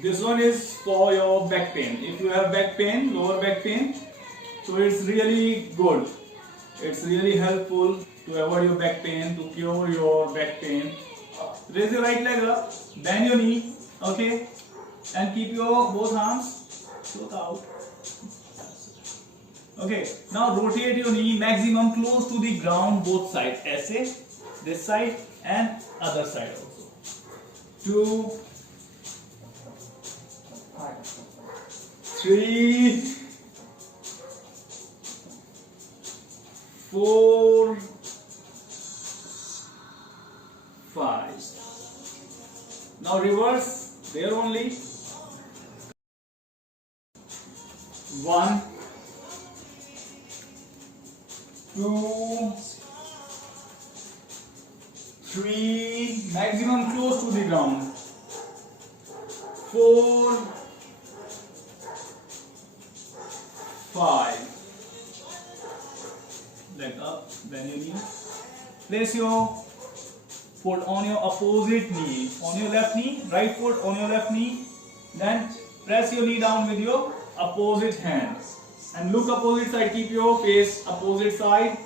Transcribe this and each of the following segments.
This one is for your back pain. If you have back pain, lower back pain, so it's really good. It's really helpful to avoid your back pain, to cure your back pain. Raise your right leg up, bend your knee, okay, and keep your both arms look out. Okay, now rotate your knee maximum close to the ground, both sides. Essay, this side and other side also. 2, 3, 4, 5. Now reverse there only. 1, 2, 3, maximum close to the ground. 4, 5. Leg up, bend your knee. Place your foot on your opposite knee, on your left knee, right foot on your left knee. Then press your knee down with your opposite hand. And look opposite side, keep your face opposite side.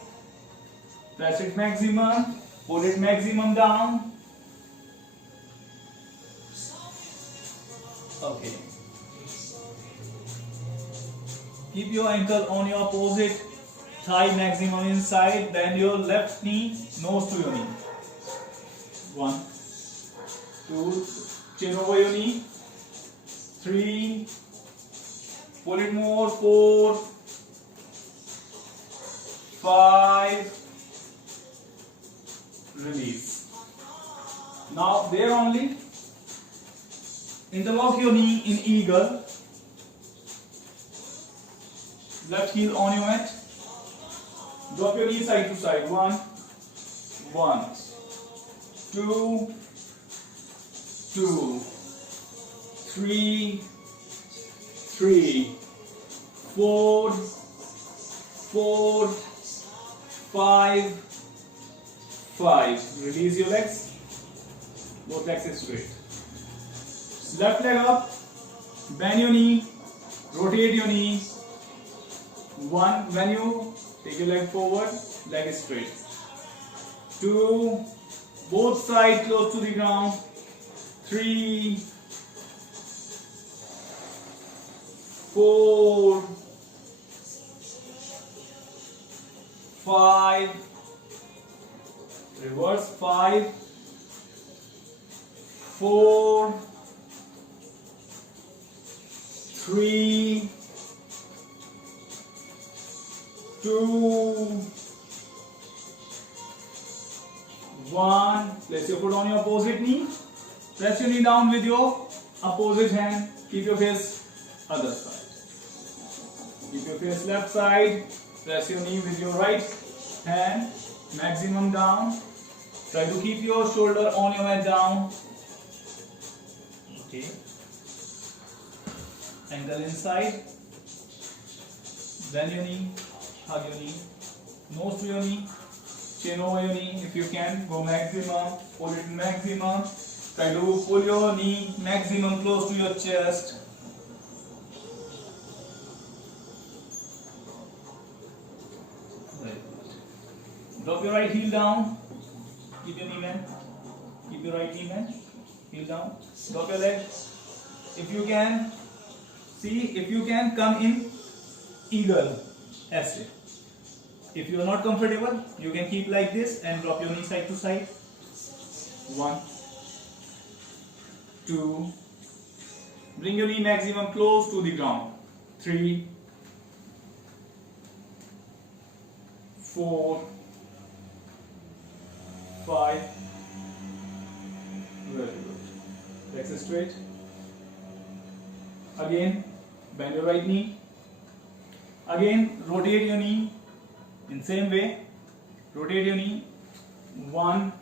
Press it maximum, pull it maximum down. Okay. Keep your ankle on your opposite thigh maximum inside, bend your left knee, nose to your knee. 1, 2, chin over your knee. 3, pull it more. 4, 5, release. Now there only, interlock your knee in eagle. Left heel on your mat. Drop your knee side to side. 1, 1, 2, 2, 3, 3, 4, 4, 5, 5. Release your legs. Both legs is straight. Left leg up. Bend your knee. Rotate your knee. 1. When you take your leg forward, leg is straight. 2. Both sides close to the ground. 3, 4, 5. Reverse. 5, 4, 3, 2, 1. Place your foot on your opposite knee. Press your knee down with your opposite hand. Keep your face other side. Keep your face left side. Press your knee with your right hand. Maximum down. Try to keep your shoulder on your head down. Okay. Ankle inside. Bend your knee. Hug your knee. Nose to your knee. Chin over your knee. If you can, go maximum. Pull it maximum. Try to pull your knee maximum close to your chest. Drop your right heel down. Keep your knee bent. Keep your right knee bent. Heel down. Drop your leg. If you can, see if you can come in eagle. Essay. If you are not comfortable, you can keep like this and drop your knee side to side. 1, 2. Bring your knee maximum close to the ground. 3, 4, 5. Very good. Legs straight. Again, bend your right knee. Again, rotate your knee in same way. Rotate your knee. 1,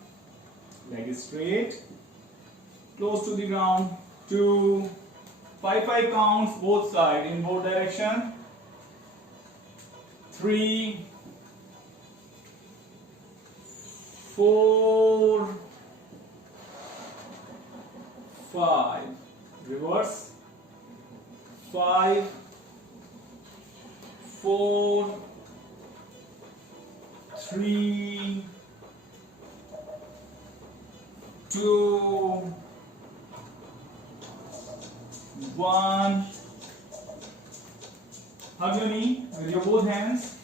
leg is straight, close to the ground. 2, 5 counts both sides in both direction. 3, 4, 5. Reverse. reverse. 5, 4, 3, 2, 1. Hug your knee with your both hands.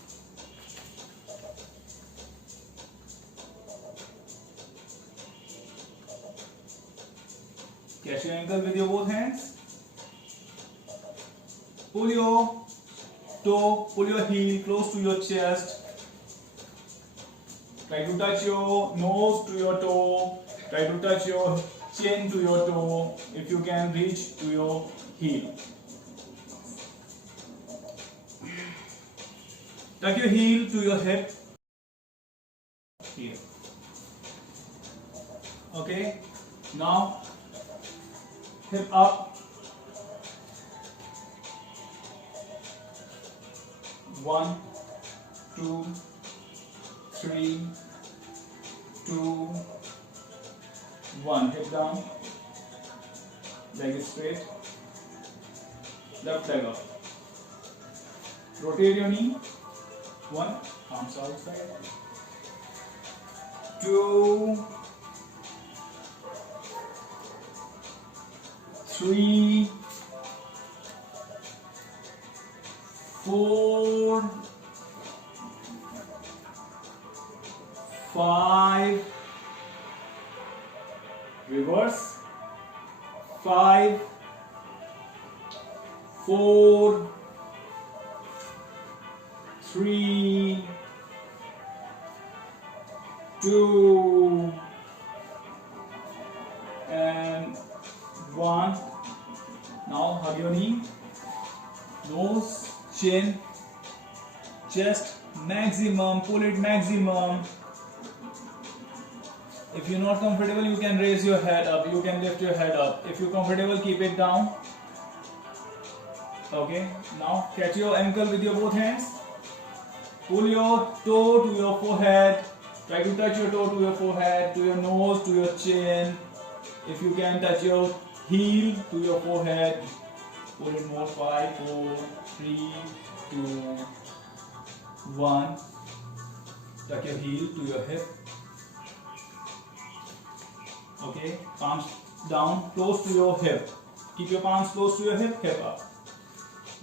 Catch your ankle with your both hands. Pull your toe, pull your heel close to your chest. Try to touch your nose to your toe. Try to touch your chin to your toe. If you can reach to your heel. Tuck your heel to your hip. Here. Okay. Now hip up. 1, 2, 3, 2, 1. Hip down. Leg is straight. Left leg up. Rotate your knee. 1. Arms outside. 2, 3, 4, 5, reverse, 5, 4, 3, 2, and 1. Now hug your knee, nose, chin, chest, maximum, pull it maximum. If you're not comfortable, you can raise your head up, you can lift your head up. If you're comfortable, keep it down. Okay, now catch your ankle with your both hands. Pull your toe to your forehead. Try to touch your toe to your forehead, to your nose, to your chin. If you can touch your heel to your forehead. Pull it more. 5, 4, 3, 2, 1. Tuck your heel to your hip. Okay, palms down, close to your hip. Keep your palms close to your hip, hip up.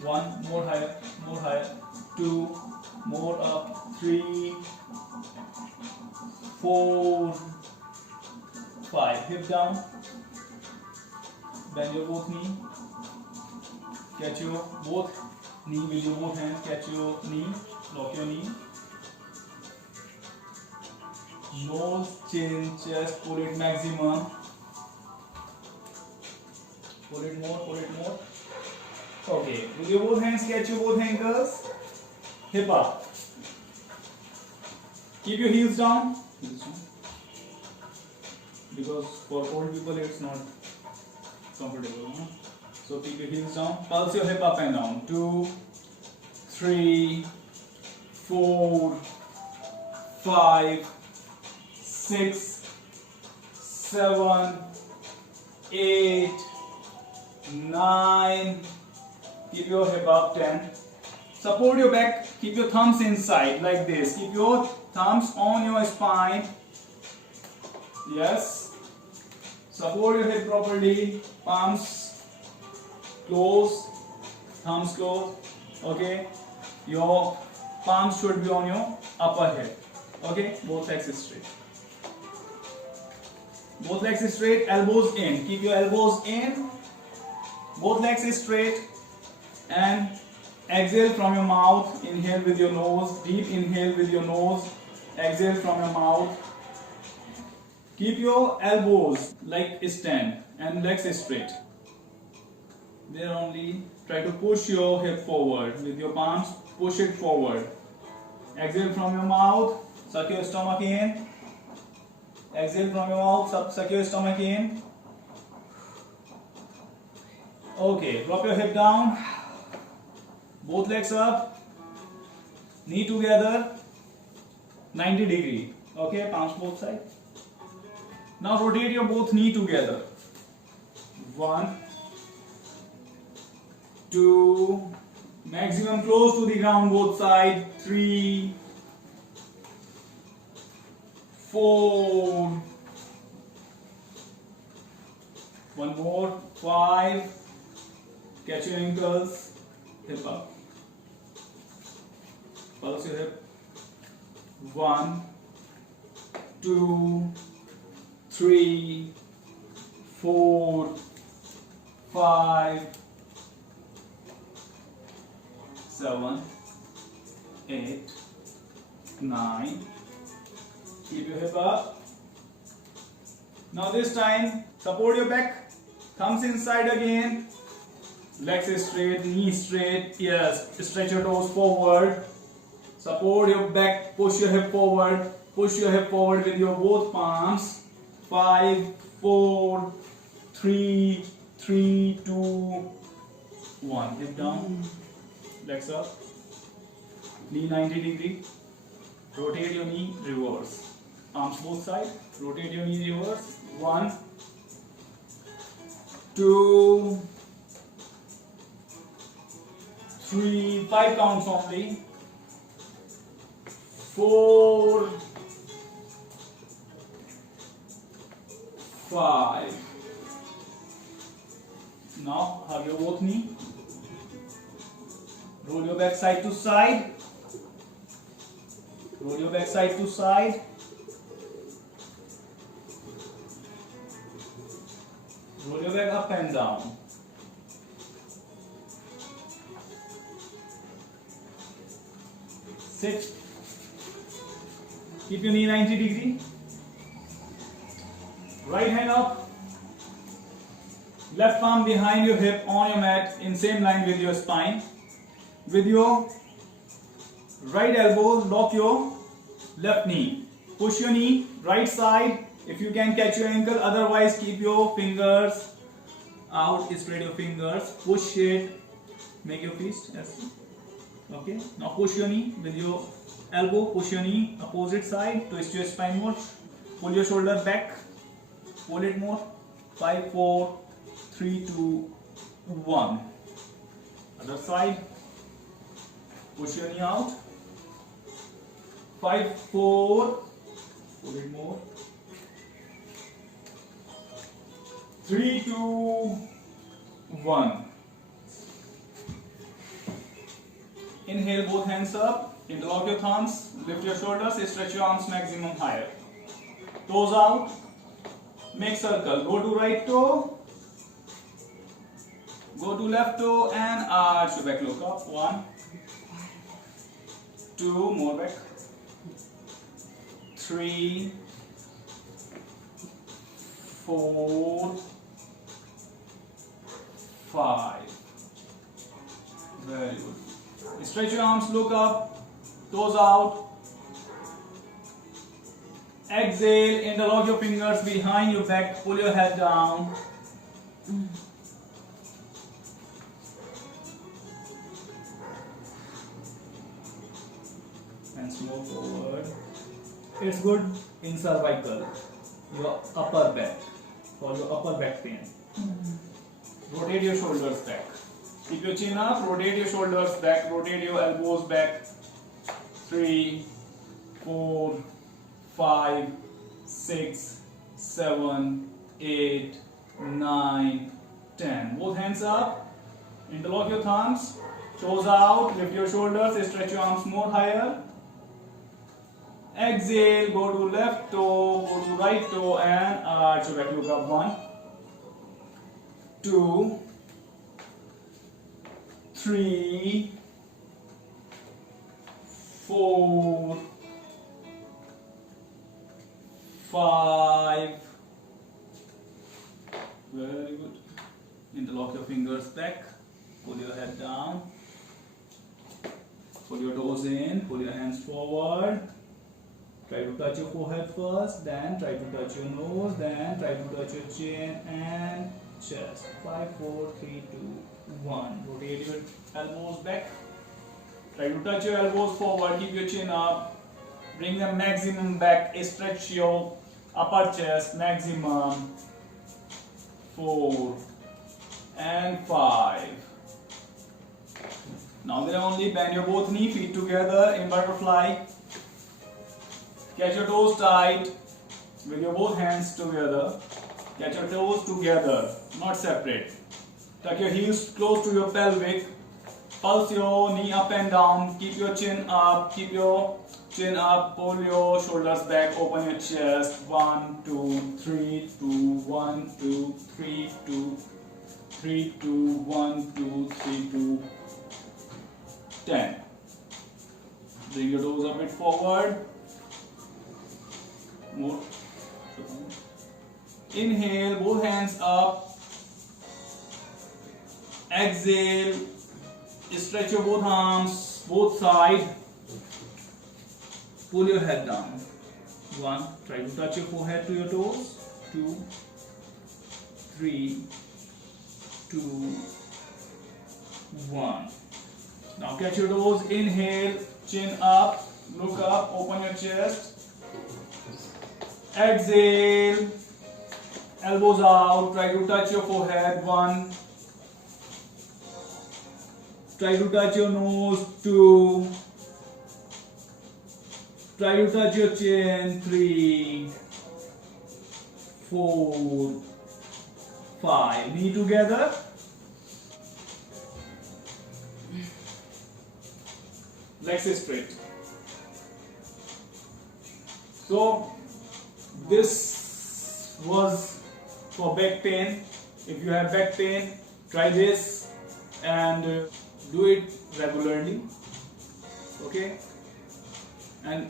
1, more higher, 2, more up, 3, 4, 5. Hip down. Bend your both knee. Catch your both knee with your both hands. Catch your knee. Lock your knee. Nose, chin, chest. Pull it maximum. Pull it more. Okay. With your both hands, catch your both ankles. Hip up. Keep your heels down. Because for old people it's not comfortable. No? So keep your heels down. Pulse your hip up and down. 2, 3, 4, 5, 6, 7, 8, 9. Keep your hip up. 10. Support your back. Keep your thumbs inside like this. Keep your thumbs on your spine. Yes. Support your head properly. Palms close. Thumbs close. Okay. Your palms should be on your upper hip. Okay. Both legs straight. Both legs straight. Elbows in. Keep your elbows in. Both legs straight. And exhale from your mouth. Inhale with your nose. Deep inhale with your nose. Exhale from your mouth. Keep your elbows like stand and legs straight. There only. Try to push your hip forward with your palms. Push it forward. Exhale from your mouth. Suck your stomach in. Exhale from your mouth. Suck your stomach in. Okay. Drop your hip down. Both legs up. Knee together. 90 degree. Okay. Palms both sides. Now rotate your both knee together. 1, 2, maximum close to the ground both sides, 3, 4, one more, 5, catch your ankles, hip up, pulse your hip, 1, 2, 3, 4, 5, 7, 8, 9. Keep your hip up. Now this time, support your back, thumbs inside again, legs straight, knees straight, yes, stretch your toes forward, support your back, push your hip forward with your both palms, 5, 4, 3, 2, 1, hip down, legs up, knee 90 degree, rotate your knee, reverse, arms both sides, rotate your knee, reverse, 1, 2, 3, 5 counts only, 4, 5. Now hug your both knee, roll your back side to side, roll your back side to side, roll your back up and down. Sit. Keep your knee 90 degree. Right hand up. Left palm behind your hip on your mat in same line with your spine. With your right elbow, lock your left knee. Push your knee right side. If you can catch your ankle, otherwise keep your fingers out. Spread your fingers. Push it. Make your fist. Yes. Okay. Now push your knee with your elbow. Push your knee opposite side. Twist your spine more. Pull your shoulder back. Pull it more. 5, 4, 3, 2, 1. Other side. Push your knee out. 5, 4. Pull it more. 3, 2, 1. Inhale, both hands up. Interlock your thumbs. Lift your shoulders. Stretch your arms maximum higher. Toes out. Make circle. Go to right toe. Go to left toe and arch your back. Look up. 1, 2. More back. 3, 4, 5. Very good. Stretch your arms, look up, toes out. Exhale, interlock your fingers behind your back, pull your head down. Hands move forward. It's good in cervical, your upper back, for your upper back pain. Rotate your shoulders back. Keep your chin up, rotate your shoulders back, rotate your elbows back. 3, 4, 5, 6, 7, 8, 9, 10. Both hands up, interlock your thumbs, toes out, lift your shoulders, stretch your arms more higher. Exhale, go to left toe, go to right toe and arch your back. Look up. 1, 2, 3, 4, 5. Very good. Interlock your fingers back. Pull your head down. Pull your toes in. Pull your hands forward. Try to touch your forehead first, then try to touch your nose, then try to touch your chin and chest. 5, 4, 3, 2, 1. Rotate your elbows back. Try to touch your elbows forward. Keep your chin up. Bring them maximum back. Stretch your upper chest maximum. 4 and 5. Now then only bend your both knee, feet together in butterfly. Catch your toes tight with your both hands together. Catch your toes together, not separate. Tuck your heels close to your pelvic. Pulse your knee up and down. Keep your chin up. Keep your chin up. Pull your shoulders back. Open your chest. 1, 2, 3, 2, 1, 2, 3, 2, 3, 2, 1, 2, 3, 2, 10. Bring your toes a bit forward. More. Inhale, both hands up. Exhale, stretch your both arms, both sides. Pull your head down. 1, try to touch your forehead to your toes. 2, 3, 2, 1. Now catch your toes, inhale, chin up, look up, open your chest. Exhale, elbows out, try to touch your forehead. 1, try to touch your nose. 2, try to touch your chin. 3, 4, 5. Knee together. Legs straight. So this was for back pain. If you have back pain, try this and do it regularly. Okay, and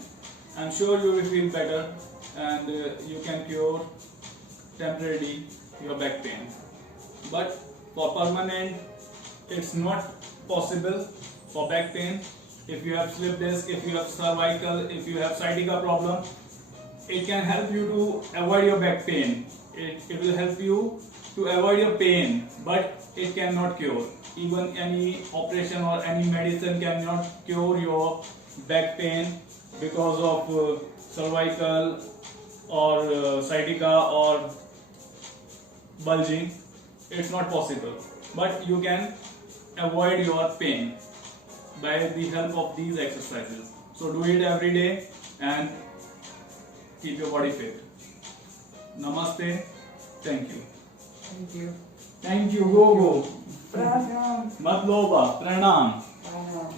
I'm sure you will feel better and you can cure temporarily your back pain. But for permanent, it's not possible for back pain. If you have slip disc, if you have cervical, if you have sciatica problem, it can help you to avoid your back pain. It will help you to avoid your pain, but it cannot cure. Even any operation or any medicine cannot cure your back pain because of cervical or sciatica or bulging. It's not possible, but you can avoid your pain by the help of these exercises. So do it every day and keep your body fit. Namaste. Thank you. Thank you. Thank you. Go. Pranam. Mat loba. Pranam. Pranam.